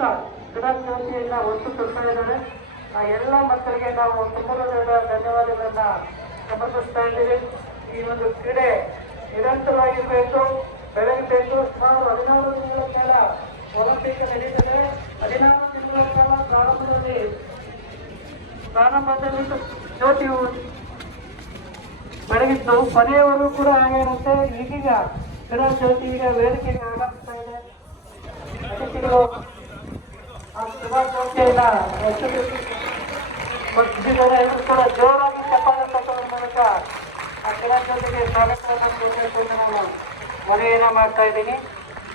ಅಂತ ಕ್ರೀಡಾ ಜ್ಯೋತಿಯನ್ನ ಒತ್ತು ಕೊಡ್ತಾ ಇದ್ದಾರೆ. ಆ ಎಲ್ಲ ಮಕ್ಕಳಿಗೆ ನಾವು ತುಂಬ ಧನ್ಯವಾದಗಳನ್ನ ಸಮರ್ಪಿಸ್ತಾ ಇದ್ದೀವಿ. ಈ ಒಂದು ಕ್ರೀಡೆ ನಿರಂತರವಾಗಿರಬೇಕು. ಬೆಳಗಬೇಕು ಸುಮಾರು ಹದಿನಾರು ತಿಂಗಳ ಕಾಲ ಒಲಿಂಪಿಕ್ ನಡೀತದೆ. ಹದಿನಾರು ತಿಂಗಳ ಕಾಲ ಪ್ರಾರಂಭದಲ್ಲಿ ಪ್ರಾರಂಭದಲ್ಲಿ ಜ್ಯೋತಿ ಬೆಳಗಿತ್ತು ಕೊನೆಯವರು ಕೂಡ ಹಾಗೆ ಇರುತ್ತೆ. ಈಗೀಗ ಕ್ರೀಡಾ ಜ್ಯೋತಿ ಈಗ ವೇದಿಕೆಗೆ ಆಗಮಿಸ್ತಾ ಜ್ಯೋತಿಯನ್ನ ಹೊತ್ತಿದ್ದಾರೆ ಎಲ್ಲರೂ ಕೂಡ ಜೋರಾಗಿ ಚಪ್ಪಾಳೆ ತಟ್ಟುವ ಮೂಲಕ ಆ ಜ್ಯೋತಿಗೆ ಸ್ವಾಗತವನ್ನು ಕೊಡಬೇಕು ನಾನು ಮನವಿಯನ್ನ ಮಾಡ್ತಾ ಇದ್ದೀನಿ.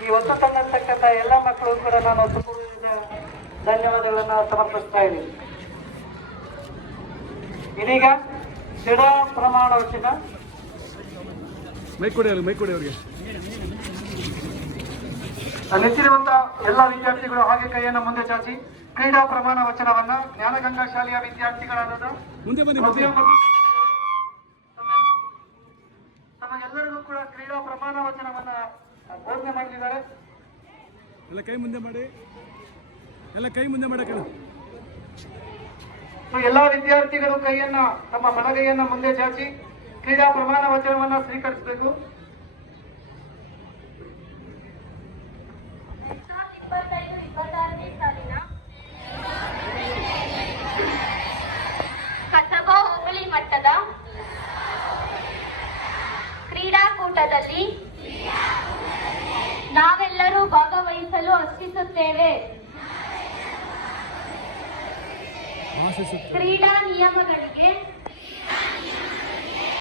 ಈ ಒತ್ತು ತಂದಿರ್ತಕ್ಕಂಥ ಎಲ್ಲ ಮಕ್ಕಳು ಕೂಡ ನಾನು ಒತ್ತುಪೂರ್ವದಿಂದ ಧನ್ಯವಾದಗಳನ್ನು ಸಮರ್ಪಿಸ್ತಾ ಇದ್ದೀನಿ. ಇದೀಗ ಕ್ರೀಡಾ ಪ್ರಮಾಣ ವಚನ ಮೈಕೊಡಿ ಮೈಕೊಡಿ ಅವರಿಗೆ, ಮೈಕ್ ಅವ್ರಿಗೆ. ನಿಂತಿರುವಂತ ಎಲ್ಲ ವಿದ್ಯಾರ್ಥಿಗಳು ಹಾಗೆ ಕೈಯನ್ನು ಮುಂದೆ ಚಾಚಿ ಕ್ರೀಡಾ ಪ್ರಮಾಣ ವಚನವನ್ನ ಜ್ಞಾನಗಂಗಾ ಶಾಲೆಯ ವಿದ್ಯಾರ್ಥಿಗಳಾದ ತಮಗೆಲ್ಲರಿಗೂ ಕೂಡ ಕ್ರೀಡಾ ಪ್ರಮಾಣ ವಚನವನ್ನ ಬೋಧನೆ ಮಾಡಲಿದ್ದಾರೆ ಎಲ್ಲ ಕೈ ಮುಂದೆ ಮಾಡಿ. ಎಲ್ಲ ಕೈ ಮುಂದೆ ಮಾಡಕ ಎಲ್ಲಾ ವಿದ್ಯಾರ್ಥಿಗಳು ಕೈಯನ್ನ ತಮ್ಮ ಬಲಗೈಯನ್ನ ಮುಂದೆ ಚಾಚಿ ಕ್ರೀಡಾ ಪ್ರಮಾಣ ವಚನವನ್ನ ಸ್ವೀಕರಿಸಬೇಕು. ಕ್ರೀಡಾಕೂಟದಲ್ಲಿ ನಾವೆಲ್ಲರೂ ಭಾಗವಹಿಸಲು ಹರ್ಷಿಸುತ್ತೇವೆ ಆಶಿಸುತ್ತೆ ಕ್ರೀಡಾ ನಿಯಮಗಳಿಗೆ